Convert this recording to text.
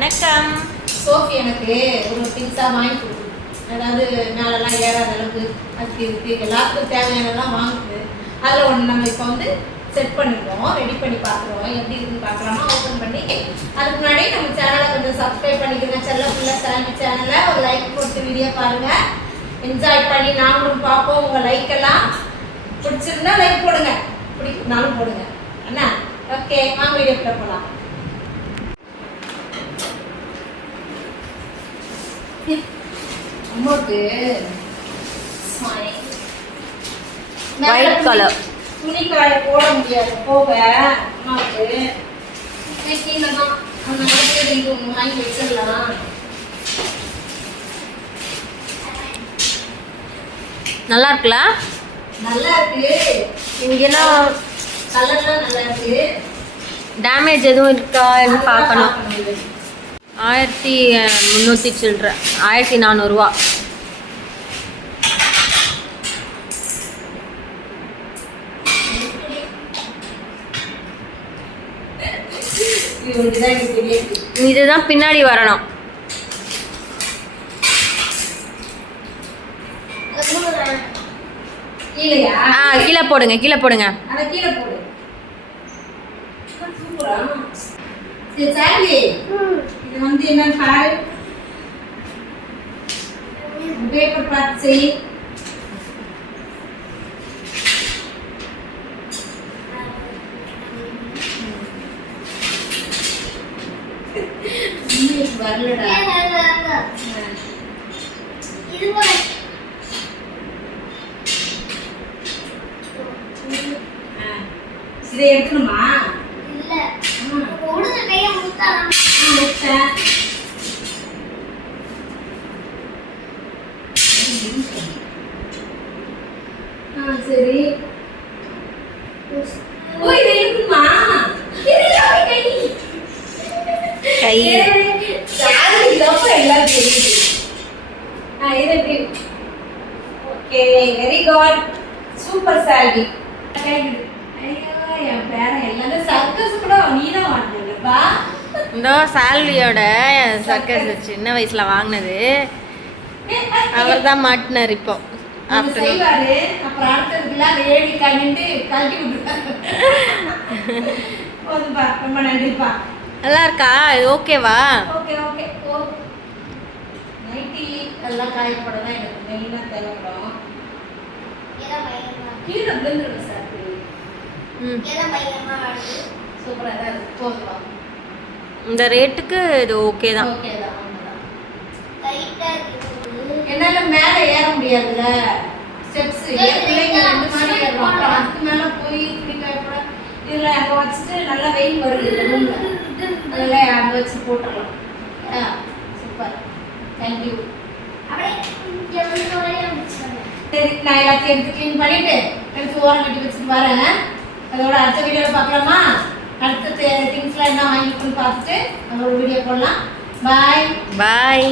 வணக்கம். சோஃபி எனக்கு ஒரு திங்ஸாக வாங்கி கொடுக்குது. அதாவது மேலெல்லாம் ஏறாத அளவுக்கு அதுக்கு இதுக்கு எல்லாத்துக்கும் தேவையானதெல்லாம் வாங்குது. அதில் ஒன்று நம்ம இப்போ வந்து செட் பண்ணிடுவோம், ரெடி பண்ணி பார்க்குறோம். எப்படி இருக்குன்னு பார்க்கலாமா? ஓப்பன் பண்ணி அதுக்கு முன்னாடி நம்ம சேனலை கொஞ்சம் சப்ஸ்கிரைப் பண்ணிக்கிறேன். செல்லப்புள்ள சேனலை ஒரு லைக் போட்டு வீடியோ பாருங்கள், என்ஜாய் பண்ணி நாங்களும் பார்ப்போம். உங்கள் லைக் எல்லாம் பிடிச்சிருந்தா லைக் போடுங்க, பிடிக்குனாலும் போடுங்க அண்ணா. ஓகே, வாங்க வீடியோக்குள்ள போகலாம். அம்மாவுக்கு ஒயிட் கலர் துணி காய போட முடியாது போக அம்மாவுக்கு கீழே தான் அந்த மாதிரி ஒன்று வாங்கி வச்சிடலாம். நல்லா இருக்குல்ல? நல்லா இருக்கு. இங்கெல்லாம் கலர்லாம் நல்லா இருக்கு. டேமேஜ் எதுவும் இருக்கான்னு பார்க்கணும். 1300 சில்லற, 1400 ரூபா. இதுதான் பின்னாடி வரணும். கீழே போடுங்க, கீழே போடுங்க. கீழே போடு. சரி, இது வந்து என்னன்னு பாரு. பேப்பர் பார்த்து செய். வரலடா. இதை எடுக்கணுமா? இல்ல, ஓடுற கைய முட்டாளா முட்டை. சரி. ஓ, இதை எடுக்கணுமா? கை சாரி இதப்ப எல்லாம் தெரியுது. இது okay, very good, super sorry. என் பேரன் எல்லாமே சர்க்கஸ் கூட நீதான் வாங்கினப்பா. இந்த சால்வியோட சர்க்கஸ் சின்ன வயசுல வாங்கினது அவர் தான் மாட்டினார். இப்போ செய்வாரு. அப்புறம் அடுத்ததுக்குலாம் ஏடி கண்ணிட்டு கழட்டி விட்டுருக்காரு. போதும்பா, ரொம்ப நன்றிப்பா. நல்லா இருக்கா? இது ஓகேவா? Okay okay. ஓ, நைட்டி எல்லாம் காயப்பட தான் எனக்கு மெயினாக தேவைப்படும். கீழே விழுந்துருங்க சார். சூப்பராக தான் இருக்கு. போதுவா? இந்த ரேட்டுக்கு இது ஓகே தான். ஓகே தான். என்னால் மேலே ஏற முடியாதுல்ல, ஸ்டெப்ஸ். பிள்ளைங்க 2 மாடி ஏறுவோம். அப்புறம் அதுக்கு மேலே போய் துணி காயப்பட இதில் அங்கே வச்சுட்டு நல்லா வெயில் வருது ரூமில். அதில் அங்கே வச்சு போட்டுடலாம். Super, thank you. சரி, நான் எல்லாத்தையும் எடுத்து க்ளீன் பண்ணிவிட்டு எடுத்து ஓரம் கட்டி வச்சுட்டு வரேன். அதோட அடுத்த வீடியோவில் பார்க்கலாமா? அடுத்த திங்ஸ்லாம் என்ன வாங்கிக்கணும்னு பார்த்துட்டு அதோட வீடியோ போடலாம். பாய் பாய்.